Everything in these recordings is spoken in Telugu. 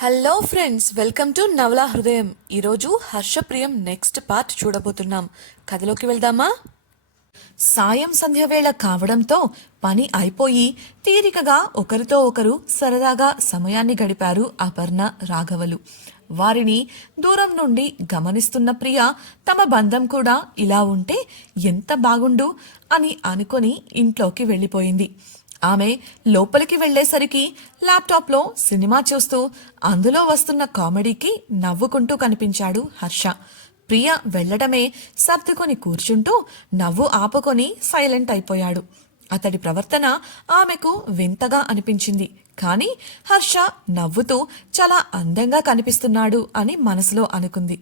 హలో ఫ్రెండ్స్, వెల్కమ్ టు నవలా హృదయం. ఈరోజు హర్షప్రియం నెక్స్ట్ పార్ట్ చూడబోతున్నాం. కథలోకి వెళ్దామా? సాయం సంధ్య వేళ కావడంతో పని అయిపోయి తీరికగా ఒకరితో ఒకరు సరదాగా సమయాన్ని గడిపారు అపర్ణ, రాఘవలు. వారిని దూరం నుండి గమనిస్తున్న ప్రియ తమ బంధం కూడా ఇలా ఉంటే ఎంత బాగుండు అని అనుకొని ఇంట్లోకి వెళ్ళిపోయింది. ఆమె లోపలికి వెళ్లేసరికి ల్యాప్టాప్లో సినిమా చూస్తూ అందులో వస్తున్న కామెడీకి నవ్వుకుంటూ కనిపించాడు హర్ష. ప్రియ వెళ్లడమే సర్దుకొని కూర్చుంటూ నవ్వు ఆపుకొని సైలెంట్ అయిపోయాడు. అతడి ప్రవర్తన ఆమెకు వింతగా అనిపించింది. కానీ హర్ష నవ్వుతూ చాలా అందంగా కనిపిస్తున్నాడు అని మనసులో అనుకుంది.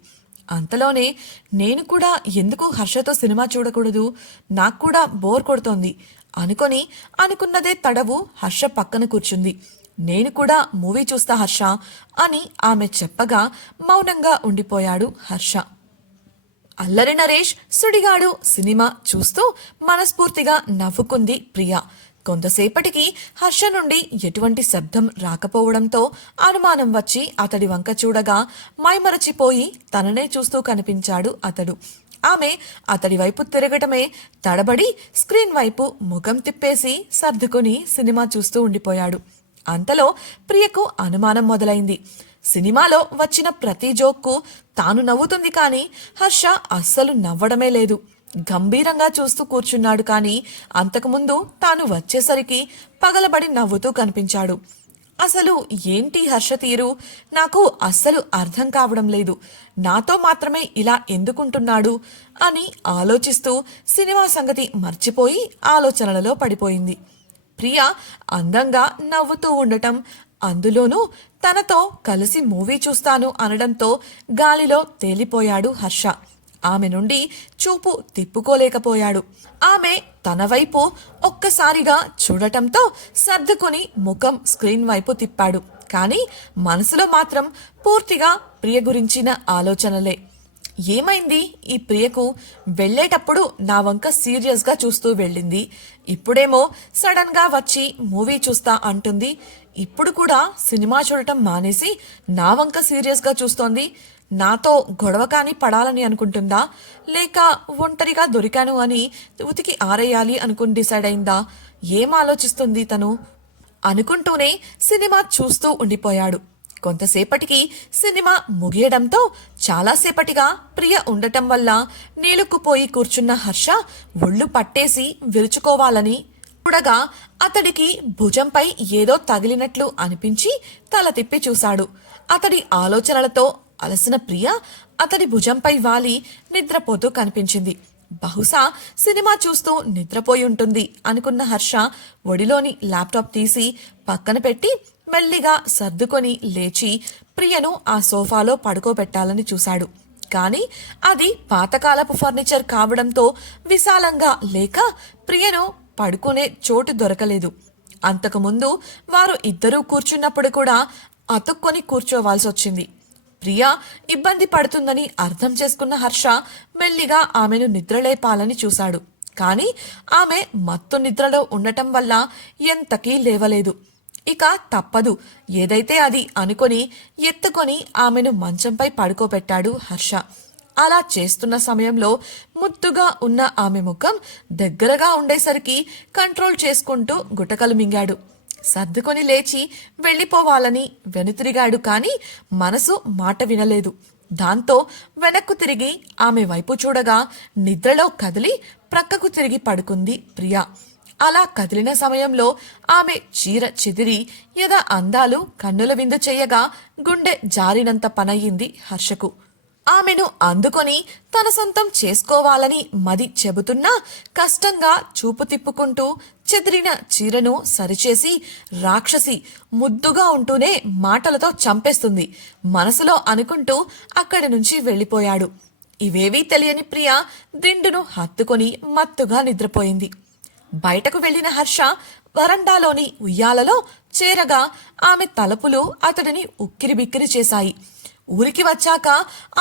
అంతలోనే నేను కూడా ఎందుకు హర్షతో సినిమా చూడకూడదు, నాకు కూడా బోర్ కొడుతోంది అనుకొని అనుకున్నదే తడవు హర్ష పక్కన కూర్చుంది. నేను కూడా మూవీ చూస్తా హర్ష అని ఆమె చెప్పగా మౌనంగా ఉండిపోయాడు హర్ష. అల్లరి నరేష్ సుడిగాడు సినిమా చూస్తూ మనస్ఫూర్తిగా నవ్వుకుంది ప్రియ. కొంతసేపటికి హర్ష నుండి ఎటువంటి శబ్దం రాకపోవడంతో అనుమానం వచ్చి అతడి వంక చూడగా మైమరచిపోయి తననే చూస్తూ కనిపించాడు అతడు. ఆమె అతడి వైపు తిరగటమే తడబడి స్క్రీన్ వైపు ముఖం తిప్పేసి సర్దుకుని సినిమా చూస్తూ ఉండిపోయాడు. అంతలో ప్రియకు అనుమానం మొదలైంది. సినిమాలో వచ్చిన ప్రతి జోక్కు తాను నవ్వుతుంది కానీ హర్ష అస్సలు నవ్వడమే లేదు. గంభీరంగా చూస్తూ కూర్చున్నాడు కానీ అంతకుముందు తాను వచ్చేసరికి పగలబడి నవ్వుతూ కనిపించాడు. అసలు ఏంటి హర్ష తీరు, నాకు అస్సలు అర్థం కావడం లేదు. నాతో మాత్రమే ఇలా ఎందుకుంటున్నాడు అని ఆలోచిస్తూ సినిమా సంగతి మర్చిపోయి ఆలోచనలలో పడిపోయింది. ప్రియ అందంగా నవ్వుతూ ఉండటం, అందులోనూ తనతో కలిసి మూవీ చూస్తాను అనడంతో గాలిలో తేలిపోయాడు హర్ష. ఆమె నుండి చూపు తిప్పుకోలేకపోయాడు. ఆమె తన వైపు ఒక్కసారిగా చూడటంతో సర్దుకుని ముఖం స్క్రీన్ వైపు తిప్పాడు. కానీ మనసులో మాత్రం పూర్తిగా ప్రియ గురించిన ఆలోచనలే. ఏమైంది ఈ ప్రియకు? వెళ్ళేటప్పుడు నా వంక సీరియస్గా చూస్తూ వెళ్ళింది, ఇప్పుడేమో సడన్ గా వచ్చి మూవీ చూస్తా అంటుంది. ఇప్పుడు కూడా సినిమా చూడటం మానేసి నా వంక సీరియస్గా చూస్తోంది. నాతో గొడవ కాని పడాలని అనుకుంటుందా, లేక ఒంటరిగా దొరికాను అని ఉతికి ఆరేయాలి అనుకుని డిసైడ్ అయిందా? ఏం ఆలోచిస్తుంది తను అనుకుంటూనే సినిమా చూస్తూ ఉండిపోయాడు. కొంతసేపటికి సినిమా ముగియడంతో చాలాసేపటిగా ప్రియ ఉండటం వల్ల నీలుక్కుపోయి కూర్చున్న హర్ష ఒళ్ళు పట్టేసి విరుచుకోవాలని చూడగా అతడికి భుజంపై ఏదో తగిలినట్లు అనిపించి తల తిప్పి చూశాడు. అతడి ఆలోచనలతో అలసిన ప్రియ అతడి భుజంపై వాలి నిద్రపోతూ కనిపించింది. బహుశా సినిమా చూస్తూ నిద్రపోయి ఉంటుంది అనుకున్న హర్ష ఒడిలోని ల్యాప్టాప్ తీసి పక్కన పెట్టి మెల్లిగా సర్దుకొని లేచి ప్రియను ఆ సోఫాలో పడుకోబెట్టాలని చూశాడు. కానీ అది పాతకాలపు ఫర్నిచర్ కావడంతో విశాలంగా లేక ప్రియను పడుకునే చోటు దొరకలేదు. అంతకుముందు వారు ఇద్దరూ కూర్చున్నప్పుడు కూడా అతుక్కొని కూర్చోవాల్సి వచ్చింది. ప్రియా ఇబ్బంది పడుతుందని అర్థం చేసుకున్న హర్ష మెల్లిగా ఆమెను నిద్రలేపాలని చూశాడు. కానీ ఆమె మత్తు నిద్రలో ఉండటం వల్ల ఎంతకీ లేవలేదు. ఇక తప్పదు, ఏదైతే అది అనుకొని ఎత్తుకొని ఆమెను మంచంపై పడుకోబెట్టాడు హర్ష. అలా చేస్తున్న సమయంలో ముద్దుగా ఉన్న ఆమె ముఖం దగ్గరగా ఉండేసరికి కంట్రోల్ చేసుకుంటూ గుటకలు మింగాడు. సర్దుకొని లేచి వెళ్ళిపోవాలని వెనుతిరిగాడు కానీ మనసు మాట వినలేదు. దాంతో వెనక్కు తిరిగి ఆమె వైపు చూడగా నిద్రలో కదిలి ప్రక్కకు తిరిగి పడుకుంది ప్రియ. అలా కదిలిన సమయంలో ఆమె చీర చెదిరి యథా అందాలు కన్నుల విందు చేయగా గుండె జారినంత పనయ్యింది హర్షకు. ఆమెను అందుకొని తన సొంతం చేసుకోవాలని మది చెబుతున్నా కష్టంగా చూపు తిప్పుకుంటూ చెదిరిన చీరను సరిచేసి రాక్షసి ముద్దుగా ఉంటూనే మాటలతో చంపేస్తుంది మనసులో అనుకుంటూ అక్కడి నుంచి వెళ్ళిపోయాడు. ఇవేవీ తెలియని ప్రియ దిండును హత్తుకొని మత్తుగా నిద్రపోయింది. బయటకు వెళ్లిన హర్ష వరండాలోని ఉయ్యాలలో చేరగా ఆమె తలుపులు అతడిని ఉక్కిరిబిక్కిరి చేశాయి. ఊరికి వచ్చాక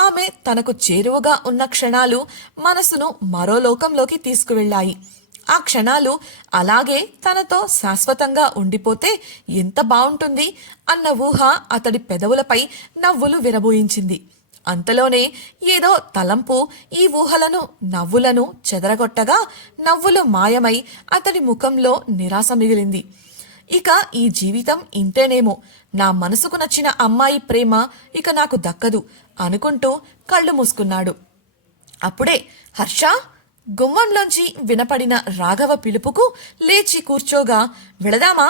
ఆమె తనకు చేరువగా ఉన్న క్షణాలు మనసును మరో లోకంలోకి తీసుకువెళ్ళాయి. ఆ క్షణాలు అలాగే తనతో శాశ్వతంగా ఉండిపోతే ఎంత బావుంటుంది అన్న ఊహ అతడి పెదవులపై నవ్వులు విరబూయించింది. అంతలోనే ఏదో తలంపు ఈ ఊహలను నవ్వులను చెదరగొట్టగా నవ్వులు మాయమై అతడి ముఖంలో నిరాశ మిగిలింది. ఇక ఈ జీవితం ఇంతేనేమో, నా మనసుకు నచ్చిన అమ్మాయి ప్రేమ ఇక నాకు దక్కదు అనుకుంటూ కళ్ళు మూసుకున్నాడు. అప్పుడే హర్ష గుమ్మంలోంచి వినపడిన రాఘవ పిలుపుకు లేచి కూర్చోగా వెళదామా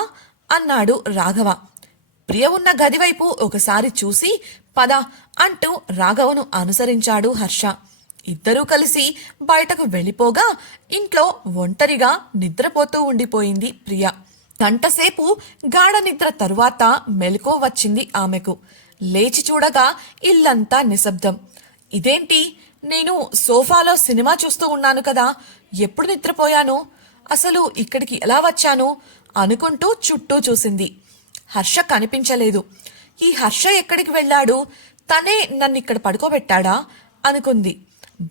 అన్నాడు రాఘవ. ప్రియ ఉన్న గదివైపు ఒకసారి చూసి పద అంటూ రాఘవను అనుసరించాడు హర్ష. ఇద్దరూ కలిసి బయటకు వెళ్ళిపోగా ఇంట్లో ఒంటరిగా నిద్రపోతూ ఉండిపోయింది ప్రియ. గంటసేపు గాఢ నిద్ర తరువాత మెలకువ వచ్చింది ఆమెకు. లేచి చూడగా ఇల్లంతా నిశ్శబ్దం. ఇదేంటి, నేను సోఫాలో సినిమా చూస్తూ ఉన్నాను కదా, ఎప్పుడు నిద్రపోయాను, అసలు ఇక్కడికి ఎలా వచ్చాను అనుకుంటూ చుట్టూ చూసింది. హర్ష కనిపించలేదు. ఈ హర్ష ఎక్కడికి వెళ్ళాడు, తనే నన్నిక్కడ పడుకోబెట్టాడా అనుకుంది.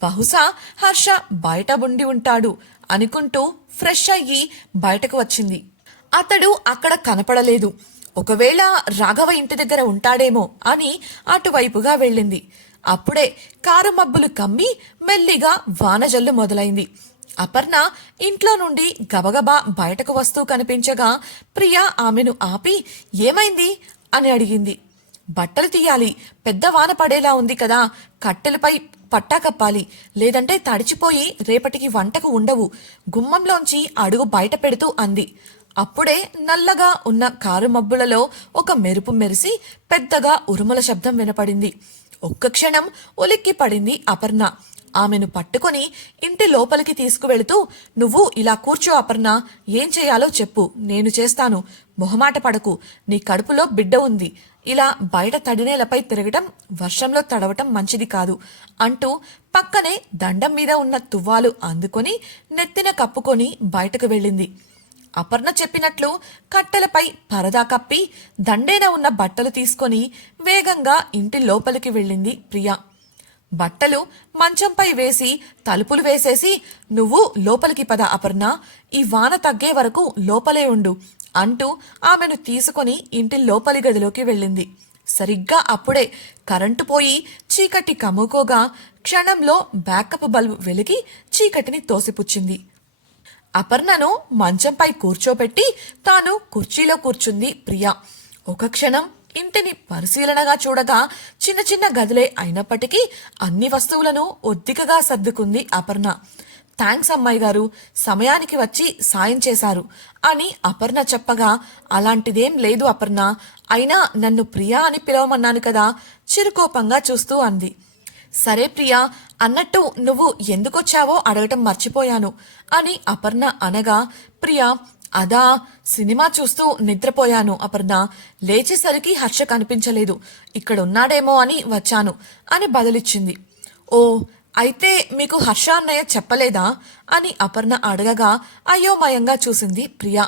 బహుశా హర్ష బయట ఉండి ఉంటాడు అనుకుంటూ ఫ్రెష్ అయ్యి బయటకు వచ్చింది. అతడు అక్కడ కనపడలేదు. ఒకవేళ రాఘవ ఇంటి దగ్గర ఉంటాడేమో అని అటువైపుగా వెళ్ళింది. అప్పుడే కారు మబ్బులు కమ్మి మెల్లిగా వానజల్లు మొదలైంది. అపర్ణ ఇంట్లో నుండి గబగబా బయటకు వస్తూ కనిపించగా ప్రియ ఆమెను ఆపి ఏమైంది అని అడిగింది. బట్టలు తీయాలి, పెద్ద వాన పడేలా ఉంది కదా, కట్టెలపై పట్టా కప్పాలి, లేదంటే తడిచిపోయి రేపటికి వంటకు ఉండవు, గుమ్మంలోంచి అడుగు బయట పెడుతూ అంది. అప్పుడే నల్లగా ఉన్న కారు మబ్బులలో ఒక మెరుపు మెరిసి పెద్దగా ఉరుముల శబ్దం వినపడింది. ఒక్క క్షణం ఉలిక్కి పడింది అపర్ణ. ఆమెను పట్టుకొని ఇంటి లోపలికి తీసుకువెళుతూ నువ్వు ఇలా కూర్చో అపర్ణ, ఏం చేయాలో చెప్పు, నేను చేస్తాను, మొహమాట పడకు, నీ కడుపులో బిడ్డ ఉంది, ఇలా బయట తడినేలపై తిరగటం, వర్షంలో తడవటం మంచిది కాదు అంటూ పక్కనే దండం మీద ఉన్న తువ్వాలు అందుకొని నెత్తిన కప్పుకొని బయటకు వెళ్ళింది. అపర్ణ చెప్పినట్లు కట్టెలపై పరదా కప్పి దండేన ఉన్న బట్టలు తీసుకొని వేగంగా ఇంటి లోపలికి వెళ్ళింది ప్రియ. బట్టలు మంచంపై వేసి తలుపులు వేసేసి నువ్వు లోపలికి పద అపర్ణ, ఈ వాన తగ్గే వరకు లోపలే ఉండు అంటూ ఆమెను తీసుకొని ఇంటి లోపలి గదిలోకి వెళ్ళింది. సరిగ్గా అప్పుడే కరెంటు పోయి చీకటి కమ్ముకోగా క్షణంలో బ్యాకప్ బల్బు వెలిగి చీకటిని తోసిపుచ్చింది. అపర్ణను మంచంపై కూర్చోపెట్టి తాను కుర్చీలో కూర్చుంది ప్రియ. ఒక క్షణం ఇంటిని పరిశీలనగా చూడగా చిన్న చిన్న గదులే అయినప్పటికీ అన్ని వస్తువులను ఒద్దికగా సర్దుకుంది అపర్ణ. థ్యాంక్స్ అమ్మాయి గారు, సమయానికి వచ్చి సాయం చేశారు అని అపర్ణ చెప్పగా అలాంటిదేం లేదు అపర్ణ, అయినా నన్ను ప్రియా అని పిలవమన్నాను కదా చిరుకోపంగా చూస్తూ అంది. సరే ప్రియా, అన్నట్టు నువ్వు ఎందుకొచ్చావో అడగటం మర్చిపోయాను అని అపర్ణ అనగా ప్రియా అదా, సినిమా చూస్తూ నిద్రపోయాను అపర్ణ, లేచేసరికి హర్ష కనిపించలేదు, ఇక్కడ ఉన్నాడేమో అని వచ్చాను అని బదులిచ్చింది. ఓ, అయితే మీకు హర్ష అన్నయ్య చెప్పలేదా అని అపర్ణ అడగగా అయోమయంగా చూసింది ప్రియా.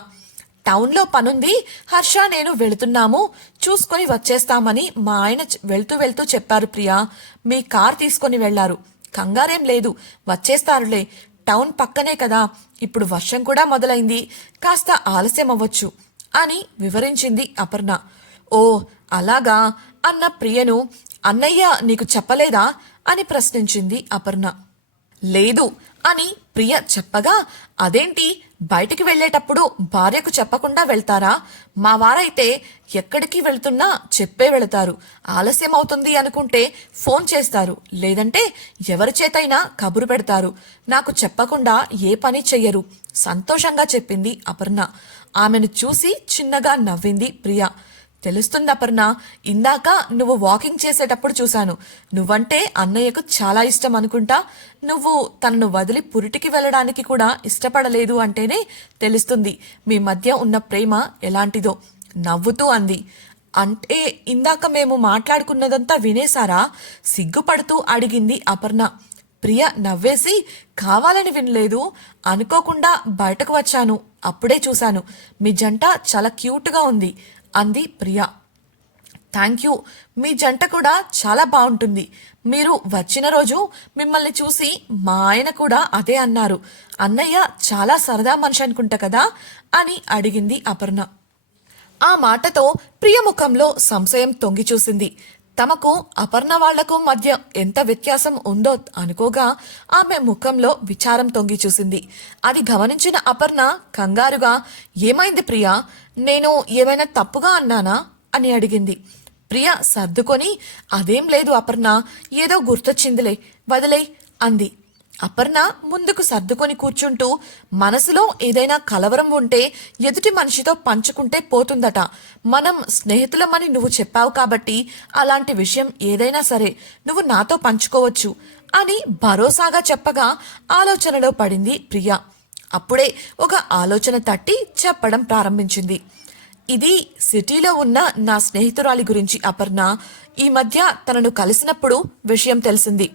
టౌన్లో పనుంది, హర్ష నేను వెళుతున్నాము, చూసుకొని వచ్చేస్తామని మా ఆయన వెళ్తూ చెప్పారు ప్రియా. మీ కార్ తీసుకొని వెళ్లారు, కంగారేం లేదు, వచ్చేస్తారులే, టౌన్ పక్కనే కదా, ఇప్పుడు వర్షం కూడా మొదలైంది, కాస్త ఆలస్యం అవ్వచ్చు అని వివరించింది అపర్ణ. ఓ అలాగా అన్న ప్రియను అన్నయ్య నీకు చెప్పలేదా అని ప్రశ్నించింది అపర్ణ. లేదు అని ప్రియ చెప్పగా అదేంటి, బయటికి వెళ్లేటప్పుడు భార్యకు చెప్పకుండా వెళ్తారా, మా వారైతే ఎక్కడికి వెళ్తున్నా చెప్పే వెళతారు, ఆలస్యం అవుతుంది అనుకుంటే ఫోన్ చేస్తారు, లేదంటే ఎవరి చేతైనా కబురు పెడతారు, నాకు చెప్పకుండా ఏ పని చెయ్యరు సంతోషంగా చెప్పింది అపర్ణ. ఆమెను చూసి చిన్నగా నవ్వింది ప్రియ. తెలుస్తుంది అపర్ణ, ఇందాక నువ్వు వాకింగ్ చేసేటప్పుడు చూశాను, నువ్వంటే అన్నయ్యకు చాలా ఇష్టం అనుకుంటా, నువ్వు తనను వదిలి పురిటికి వెళ్ళడానికి కూడా ఇష్టపడలేదు అంటేనే తెలుస్తుంది మీ మధ్య ఉన్న ప్రేమ ఎలాంటిదో నవ్వుతూ అంది. అంటే ఇందాక మేము మాట్లాడుకున్నదంతా వినేశారా సిగ్గుపడుతూ అడిగింది అపర్ణ. ప్రియ నవ్వేసి కావాలని వినలేదు, అనుకోకుండా బయటకు వచ్చాను, అప్పుడే చూశాను, మీ జంట చాలా క్యూట్గా ఉంది అంది ప్రియ. Thank you. మీ జంట కూడా చాలా బాగుంటుంది. మీరు వచ్చిన రోజు మిమ్మల్ని చూసి మా ఆయన కూడా అదే అన్నారు. అన్నయ్య చాలా సరదా మనిషి అనుకుంటా కదా అని అడిగింది అపర్ణ. ఆ మాటతో ప్రియ ముఖంలో సంశయం తొంగి చూసింది. తమకు అపర్ణ వాళ్లకు మధ్య ఎంత వ్యత్యాసం ఉందో అనుకోగా ఆమె ముఖంలో విచారం తొంగి చూసింది. అది గమనించిన అపర్ణ కంగారుగా, ఏమైంది ప్రియా, నేను ఏమైనా తప్పుగా అన్నానా అని అడిగింది. ప్రియ సర్దుకొని, అదేం లేదు అపర్ణ, ఏదో గుర్తొచ్చిందిలే, వదిలే అంది. అపర్ణ ముందుకు సర్దుకొని కూర్చుంటూ, మనసులో ఏదైనా కలవరం ఉంటే ఎదుటి మనిషితో పంచుకుంటే పోతుందట. మనం స్నేహితులమని నువ్వు చెప్పావు కాబట్టి అలాంటి విషయం ఏదైనా సరే నువ్వు నాతో పంచుకోవచ్చు అని భరోసాగా చెప్పగా ఆలోచనలో పడింది ప్రియ. అప్పుడే ఒక ఆలోచన తట్టి చెప్పడం ప్రారంభించింది. ఇది సిటీలో ఉన్న నా స్నేహితురాలి గురించి అపర్ణ. ఈ మధ్య తనను కలిసినప్పుడు విషయం తెలిసింది.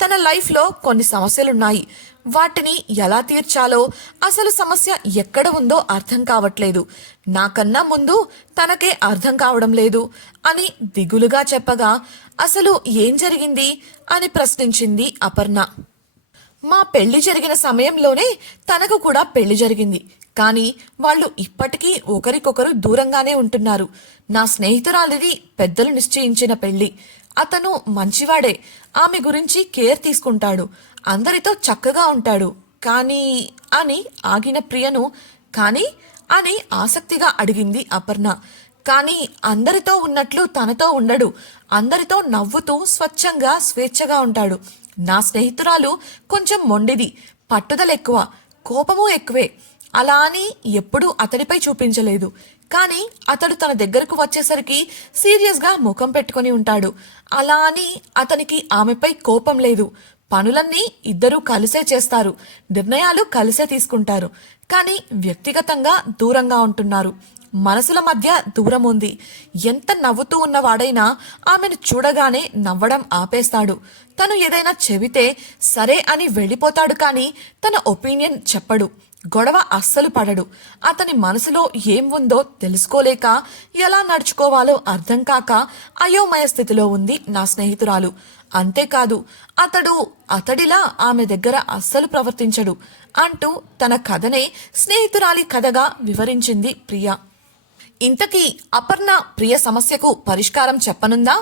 తన లైఫ్లో కొన్ని సమస్యలున్నాయి. వాటిని ఎలా తీర్చాలో, అసలు సమస్య ఎక్కడ ఉందో అర్థం కావట్లేదు. నాకన్నా ముందు తనకే అర్థం కావడం లేదు అని దిగులుగా చెప్పగా, అసలు ఏం జరిగింది అని ప్రశ్నించింది అపర్ణ. మా పెళ్లి జరిగిన సమయంలోనే తనకు కూడా పెళ్లి జరిగింది. కానీ వాళ్ళు ఇప్పటికీ ఒకరికొకరు దూరంగానే ఉంటున్నారు. నా స్నేహితురాలిది పెద్దలు నిశ్చయించిన పెళ్లి. అతను మంచివాడే, ఆమె గురించి కేర్ తీసుకుంటాడు, అందరితో చక్కగా ఉంటాడు. కానీ అని ఆగిన ప్రియను కానీ అని ఆసక్తిగా అడిగింది అపర్ణ. కానీ అందరితో ఉన్నట్లు తనతో ఉండడు. అందరితో నవ్వుతూ స్వచ్ఛంగా స్వేచ్ఛగా ఉంటాడు. నా స్నేహితురాలు కొంచెం మొండిది, పట్టుదల ఎక్కువ, కోపము ఎక్కువే. అలా అని ఎప్పుడూ అతడిపై చూపించలేదు. కానీ అతడు తన దగ్గరకు వచ్చేసరికి సీరియస్గా ముఖం పెట్టుకొని ఉంటాడు. అలా అని అతనికి ఆమెపై కోపం లేదు. పనులన్నీ ఇద్దరూ కలిసే చేస్తారు, నిర్ణయాలు కలిసే తీసుకుంటారు. కానీ వ్యక్తిగతంగా దూరంగా ఉంటున్నారు. మనసుల మధ్య దూరం ఉంది. ఎంత నవ్వుతూ ఉన్నవాడైనా ఆమెను చూడగానే నవ్వడం ఆపేస్తాడు. తను ఏదైనా చెబితే సరే అని వెళ్ళిపోతాడు. కానీ తన ఒపీనియన్ చెప్పడు. గొడవ అస్సలు పడడు. అతని మనసులో ఏం ఉందో తెలుసుకోలేక, ఎలా నడుచుకోవాలో అర్థం కాక అయోమయ స్థితిలో ఉంది నా స్నేహితురాలు. అంతేకాదు, అతడిలా ఆమె దగ్గర అస్సలు ప్రవర్తించడు అంటూ తన కథనే స్నేహితురాలి కథగా వివరించింది ప్రియ. ఇంతకీ అపర్ణ ప్రియ సమస్యకు పరిష్కారం చెప్పనుందా?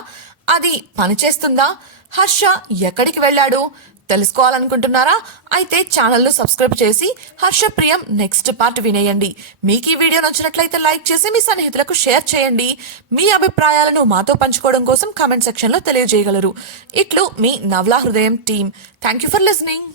అది పనిచేస్తుందా? హర్ష ఎక్కడికి వెళ్ళాడు తెలుసుకోవాలనుకుంటున్నారా? అయితే ఛానల్ను సబ్స్క్రైబ్ చేసి హర్ష ప్రియం నెక్స్ట్ పార్ట్ వినేయండి. మీకు ఈ వీడియో నచ్చినట్లయితే లైక్ చేసి మీ స్నేహితులకు షేర్ చేయండి. మీ అభిప్రాయాలను మాతో పంచుకోవడం కోసం కామెంట్ సెక్షన్లో తెలియజేయగలరు. ఇట్లు మీ నవలా హృదయం team. Thank you for listening.